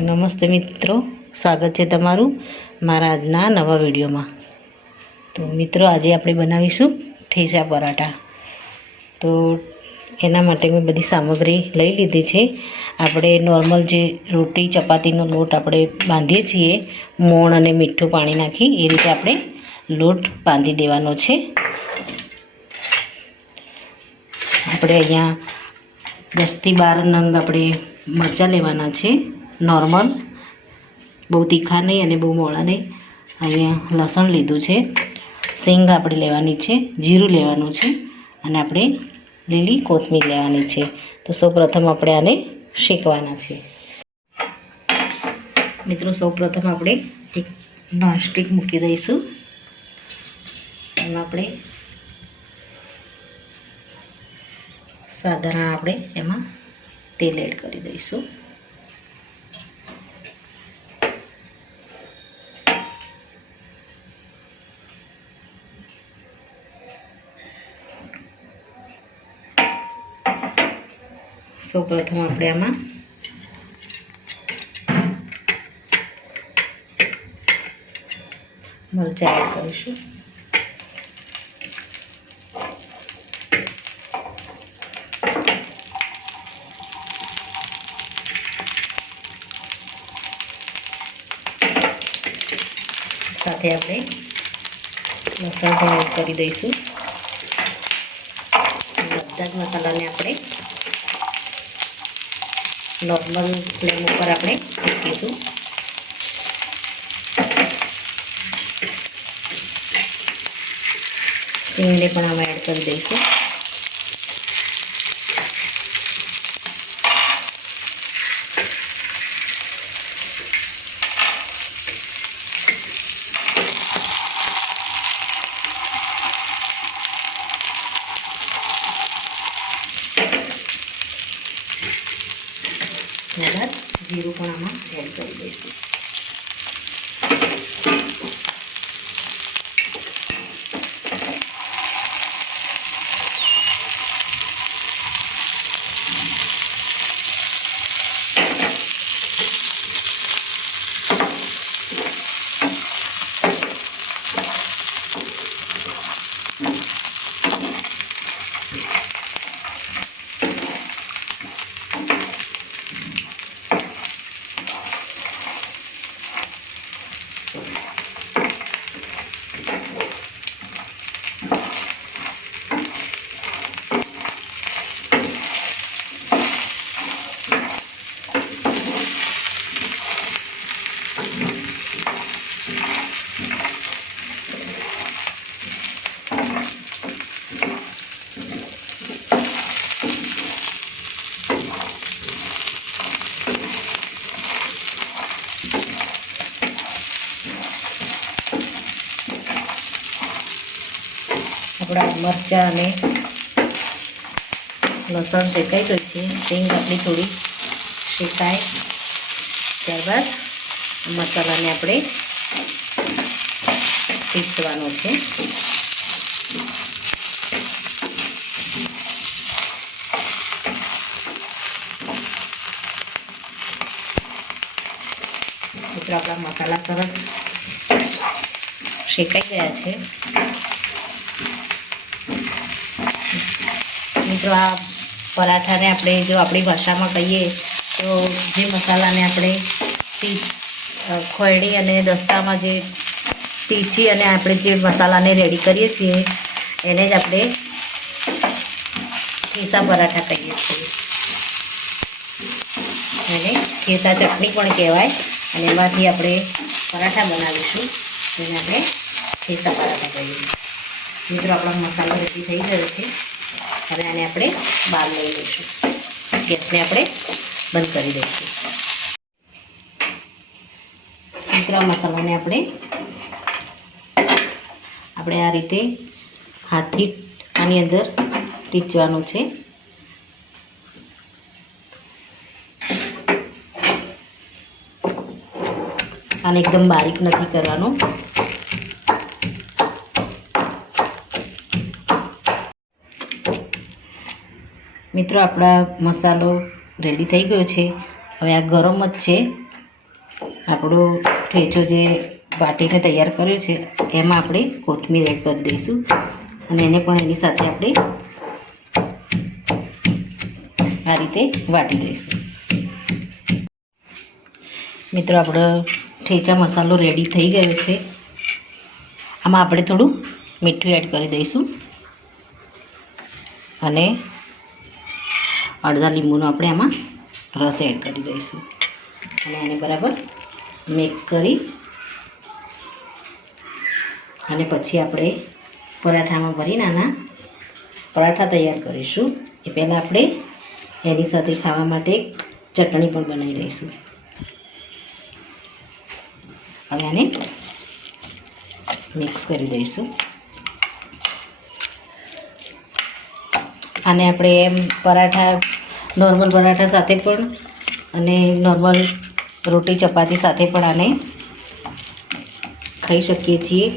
નમસ્તે મિત્રો, સ્વાગત છે તમારું મારા આજના નવા વિડીયોમાં। તો મિત્રો, આજે આપણે બનાવીશું ઠેસા પરાઠા। તો એના માટે મેં બધી સામગ્રી લઈ લીધી છે। આપણે નોર્મલ જે રોટી ચપાતીનો લોટ આપણે બાંધીએ છીએ, મોણ અને મીઠું પાણી નાખી એ રીતે આપણે લોટ બાંધી દેવાનો છે। આપણે અહીંયા 10 થી 12 નંગ આપણે મરચાં લેવાના છે, નોર્મલ, બહુ તીખા નહીં અને બહુ મોળા નહીં। અહીંયા લસણ લીધું છે, સિંગ આપણે લેવાની છે, જીરું લેવાનું છે અને આપણે લીલી કોથમીર લેવાની છે। તો સૌપ્રથમ આપણે આને શેકવાના છે। મિત્રો, સૌપ્રથમ આપણે એક નોનસ્ટિક મૂકી દઈશું, એમાં આપણે સાધારણ આપણે એમાં તેલ એડ કરી દઈશું। સૌપ્રથમ આપણે આમાં મરચાં એડ કરીશું। સાથે આપણે લસણ પણ એડ કરી દઈશું। બધા જ મસાલાને આપણે નોર્મલ ફ્લેમ ઉપર આપણે શેકીશું। સિંગને પણ આમાં એડ કરી દઈશું। ત્યારબાદ જીરું પણ આમાં એડ કરી દઈશું। આપણા મરચાં અને લસણ શેકાઈ ગયું છે, સિંગ આપણી થોડી શેકાય ત્યારબાદ મસાલાને આપણે પીસવાનો છે। મિત્રો, આપણા મસાલા સરસ શેકાઈ ગયા છે। મિત્રો, આ પરાઠાને આપણે જો આપણી ભાષામાં કહીએ તો જે મસાલાને આપણે ખોયડી અને દસ્તામાં જે પીંચી અને આપણે જે મસાલાને રેડી કરીએ છીએ એને જ આપણે ઠેસા પરાઠા કહીએ છીએ। એને ઠેસા ચટણી પણ કહેવાય અને એમાંથી આપણે પરાઠા બનાવીશું, જેને આપણે ઠેસા પરાઠા કહીએ। મિત્રો, આપણો મસાલો રેડી થઈ ગયો છે, હવે આને આપણે બહાર લઈ લઈશું। ગેસને આપણે બંધ કરી દઈશું। મિત્રો, આ મસાલાને આપણે આ રીતે હાથથી આની અંદર ટીચવાનું છે। આને એકદમ બારીક નથી કરવાનું। મિત્રો, આપણા મસાલો રેડી થઈ ગયો છે। હવે આ ગરમ જ છે, આપણો ઠેચો જે વાટીને તૈયાર કર્યો છે એમાં આપણે કોથમીર એડ કરી દઈશું અને એને પણ એની સાથે આપણે આ રીતે વાટી દઈશું. મિત્રો આપણો ઠેચા મસાલો રેડી થઈ ગયો છે. આમાં આપણે થોડું મીઠું એડ કરી દઈશું અને અડધા લીંબુનો આપણે આમાં રસ એડ કરી દઈશું અને એને બરાબર મિક્સ કરી અને પછી આપણે પરાઠામાં ભરી નાના પરાઠા તૈયાર કરીશું. એ પહેલાં આપણે એની સાથે ખાવા માટે એક ચટણી પણ બનાવી દઈશું. હવે આને મિક્સ કરી દઈશું. આને આપણે એમ પરાઠા નોર્મલ પરાઠા સાથે પણ અને નોર્મલ રોટી ચપાતી સાથે પણ આને ખાઈ શકીએ છીએ.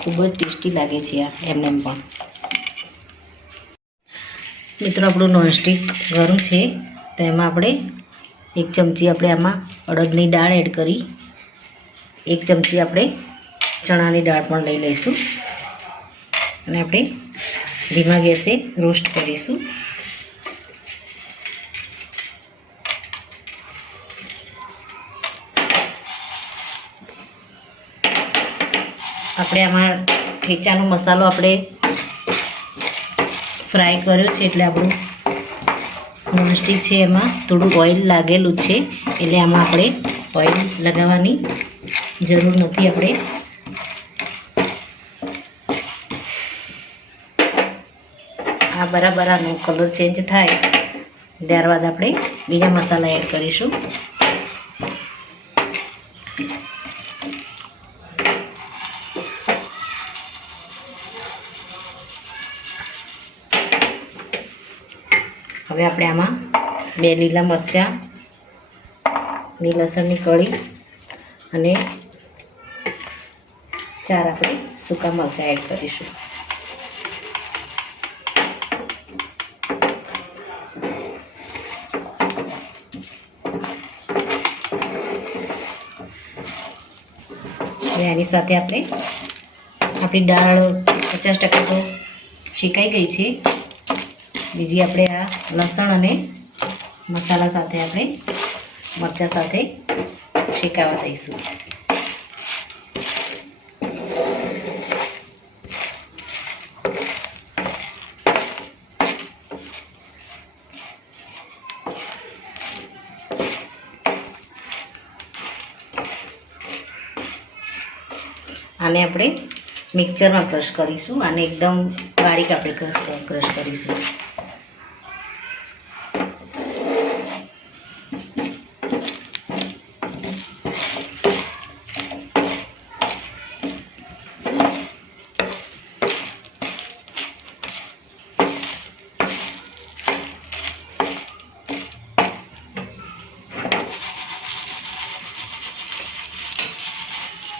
ખૂબ જ ટેસ્ટી લાગે છે આ એમને પણ. મિત્રો આપણું નોનસ્ટિક ગરમ છે તો એમાં આપણે 1 ચમચી આપણે આમાં અડદની દાળ એડ કરી 1 ચમચી આપણે ચણાની દાળ પણ લઈ લઈશું અને આપણે ધીમા ગેસે રોસ્ટ કરીશું. આપણે આમાં ઠેચાનો મસાલો આપણે ફ્રાય કર્યો છે એટલે આપણું નોનસ્ટિક છે એમાં થોડું ઓઇલ લાગેલું છે એટલે આમાં આપણે ઓઇલ લગાવવાની જરૂર નથી. આપણે આ બરાબર આનો કલર ચેન્જ થાય ત્યારબાદ આપણે બીજા મસાલા એડ કરીશું. હવે આપણે આમાં 2 લીલા મરચાં, 2 લસણની કળી અને 4 આપણે સૂકા મરચાં એડ કરીશું. હવે આની સાથે આપણે આપણી દાળ 50% તો શેકાઈ ગઈ છે. બીજી આપણે આ લસણ અને મસાલા સાથે આપણે મરચાં સાથે શેકાવા દઈશું. આને આપણે મિક્સરમાં ક્રશ કરીશું. આને એકદમ બારીક આપણે ક્રશ કરીશું.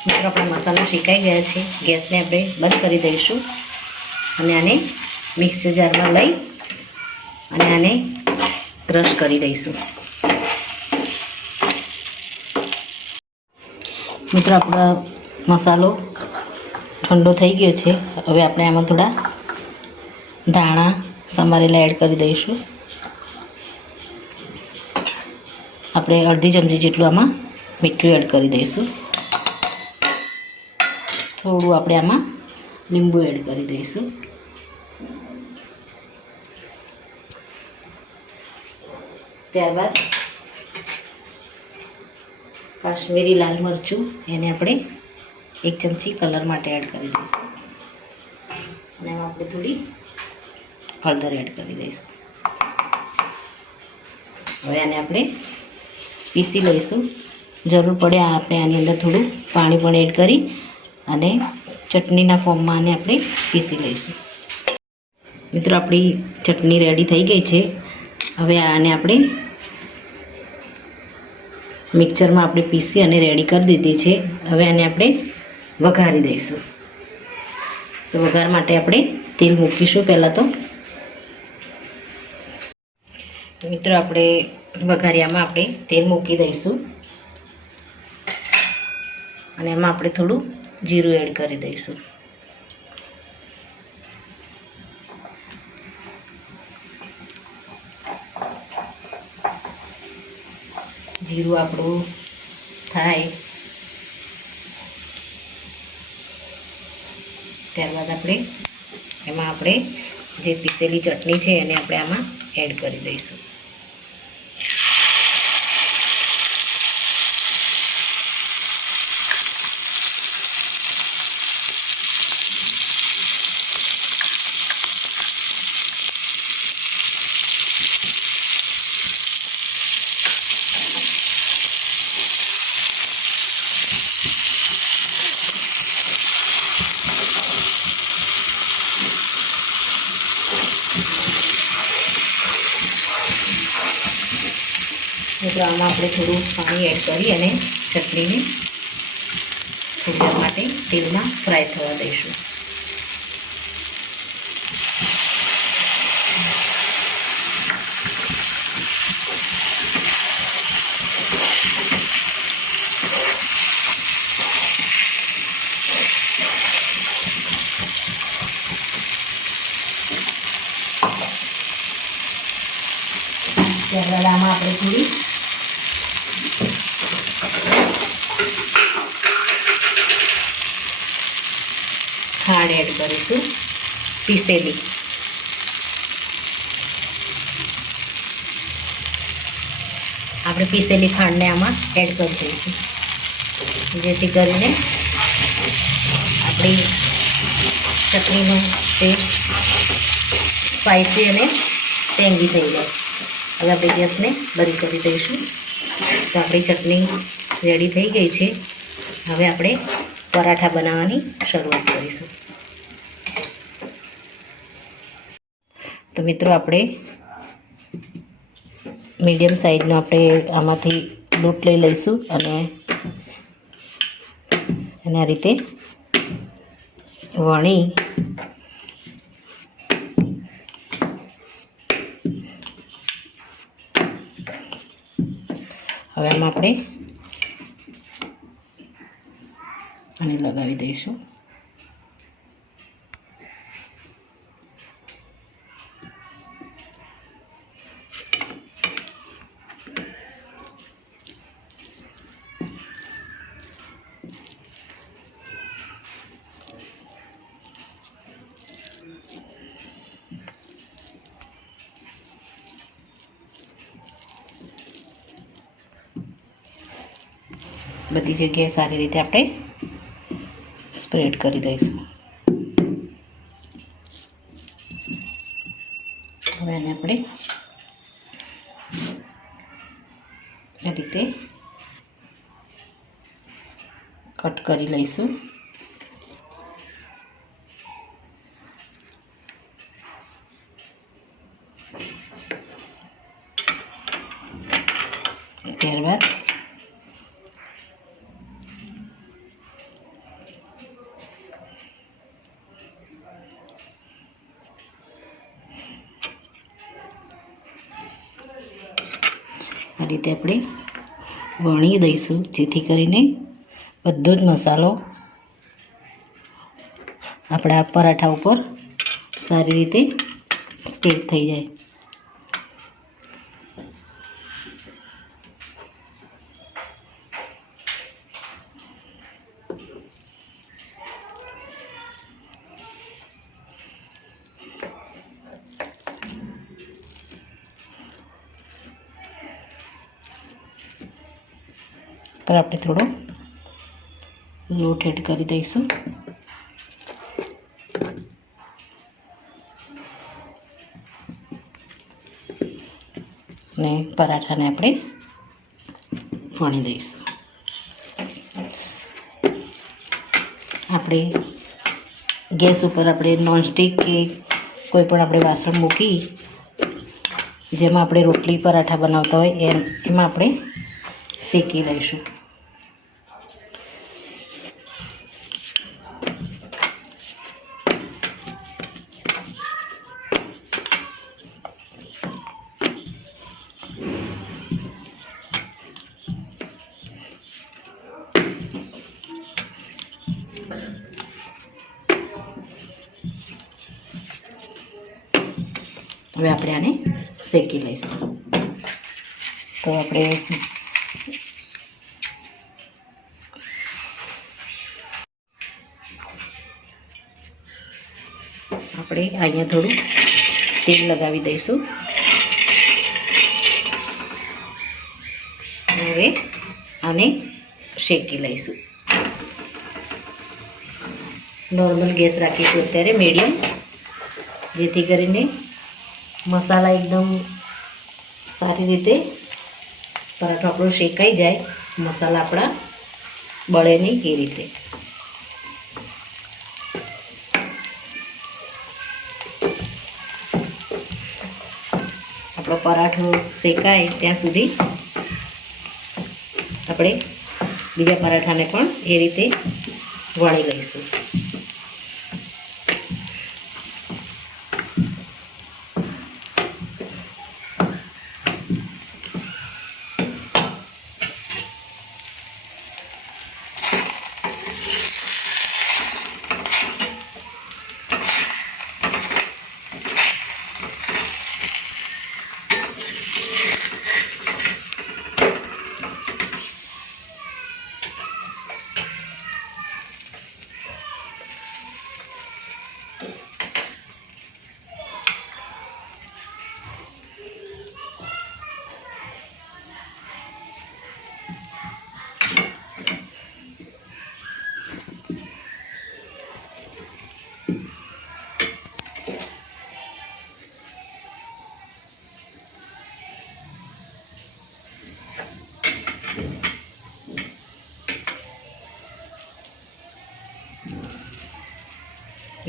મિત્રો આપણા મસાલા શેકાઈ ગયા છે. ગેસને આપણે બંધ કરી દઈશું અને આને મિક્સર જારમાં લઈ અને આને ક્રશ કરી દઈશું. મિત્રો આપણો મસાલો ઠંડો થઈ ગયો છે. હવે આપણે આમાં થોડા ધાણા સમારેલા એડ કરી દઈશું. આપણે અડધી ચમચી જેટલું આમાં મીઠું એડ કરી દઈશું. થોડું આપણે આમાં લીંબુ એડ કરી દઈશું. ત્યારબાદ કાશ્મીરી લાલ મરચું એને આપણે 1 ચમચી કલર માટે એડ કરી દઈશું અને એમાં આપણે થોડી હળદર એડ કરી દઈશું. હવે આને આપણે પીસી લઈશું. જરૂર પડે આપણે આની અંદર થોડું પાણી પણ એડ કરી અને ચટણીના ફોર્મમાં આને આપણે પીસી લઈશું. મિત્રો આપણી ચટણી રેડી થઈ ગઈ છે. હવે આને આપણે મિક્સરમાં આપણે પીસી અને રેડી કરી દીધી છે. હવે આને આપણે વઘારી દઈશું. તો વઘાર માટે આપણે તેલ મૂકીશું. પહેલાં તો મિત્રો આપણે વઘારિયામાં આપણે તેલ મૂકી દઈશું. અને એમાં આપણે થોડું જીરું એડ કરી દઈશું. જીરું આપણું થાય ત્યારબાદ આપણે જે પીસેલી ચટણી છે એને આપણે આમાં એડ કરી દઈશું. મિત્રો આમાં આપણે થોડું પાણી એડ કરી અને ચટણીને થોડી વાર માટે તેલમાં ફ્રાય થવા દઈશું. ત્યારબાદ આમાં આપણે થોડી ખાંડ એડ કરીશું, પીસેલી. આપણે પીસેલી ખાંડને આમાં એડ કરી દઈશું, જેથી કરીને આપણી ચટણીનો ટેસ્ટ સ્પાઇસી અને ટેંગી થઈ જાય. હવે આપણે ગેસને બંધ કરી દઈશું. તો આપણી ચટણી રેડી થઈ ગઈ છે. હવે આપણે પરાઠા બનાવવાની શરૂઆત કરીશું. તો મિત્રો આપણે મીડિયમ સાઈઝનો આપણે આમાંથી લોટ લઈ લઈશું અને એના રીતે વણી હવે આમાં આપણે આને લગાવી દઈશું. બધી જગ્યાએ સારી રીતે આપણે સ્પ્રેડ કરી દઈશું. હવે આને આપણે આ રીતે કટ કરી લઈશું. ત્યારબાદ આ રીતે આપણે વણી દઈશું, જેથી કરીને બધો જ મસાલો આપણા પરાઠા ઉપર સારી રીતે સ્પ્રેડ થઈ જાય. પર આપણે થોડો લોટ એડ કરી દઈશું. અને પરાઠાને આપણે વણી દઈશું. આપણે ગેસ ઉપર આપણે નોનસ્ટિક કે કોઈ પણ આપણે વાસણ મૂકી જેમાં આપણે રોટલી પરાઠા બનાવતા હોય એમાં આપણે શેકી લઈશું. હવે આપણે આને શેકી લઈશું. તો આપણે અહીંયા થોડું તેલ લગાવી દઈશું. હવે આને શેકી લઈશું. નોર્મલ ગેસ રાખીશું અત્યારે મીડિયમ, જેથી કરીને મસાલા એકદમ સારી રીતે પરાઠો આપણો શેકાઈ જાય, મસાલા આપણા બળે નહીં એ રીતે. આપણો પરાઠો શેકાય ત્યાં સુધી આપણે બીજા પરાઠાને પણ એ રીતે વણી લઈશું.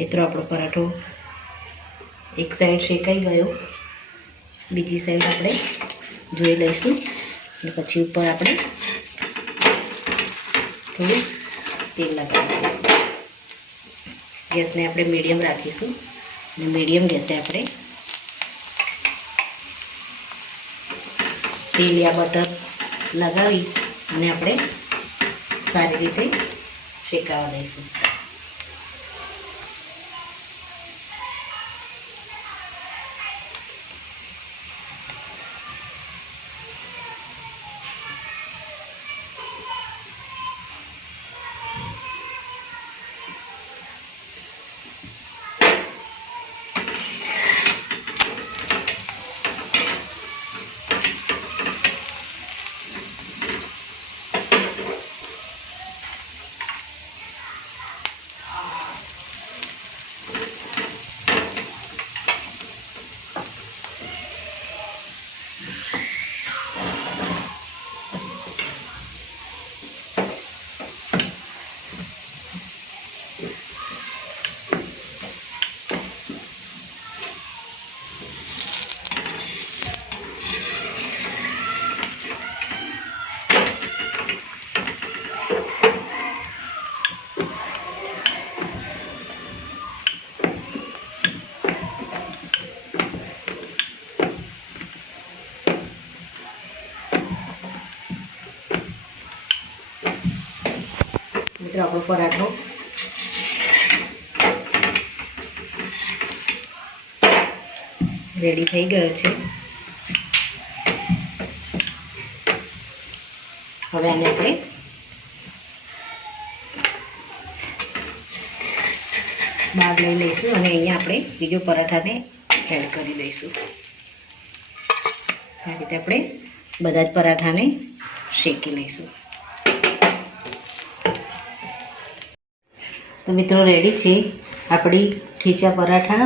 મિત્રો આપણો પરાઠો એક સાઈડ શેકાઈ ગયો, બીજી સાઈડ આપણે જોઈ લઈશું અને પછી ઉપર આપણે થોડું તેલ લગાવી દઈશું. ગેસને આપણે મીડિયમ રાખીશું અને મીડિયમ ગેસે આપણે તેલ યા બટર લગાવી અને આપણે સારી રીતે શેકાવા દઈશું. મિત્રો આપણો પરાઠો રેડી થઈ ગયો છે. હવે આને આપણે બહાર લઈ લઈશું અને અહીંયા આપણે બીજો પરાઠાને એડ કરી દઈશું. આ રીતે આપણે બધા જ પરાઠાને શેકી લઈશું. તો મિત્રો રેડી છે આપણી ઠીચા પરાઠા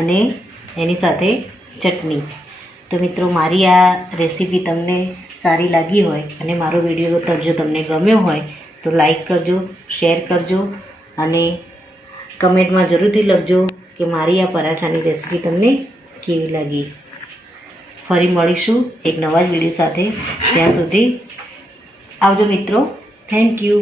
અને એની સાથે ચટણી. તો મિત્રો મારી આ રેસીપી તમને સારી લાગી હોય અને મારો વિડીયો જો તમને ગમ્યો હોય તો લાઈક કરજો, શેર કરજો અને કમેન્ટમાં જરૂરથી લખજો કે મારી આ પરાઠાની રેસીપી તમને કેવી લાગી. ફરી મળીશું એક નવા જ વિડીયો સાથે. ત્યાં સુધી આવજો મિત્રો. Thank you.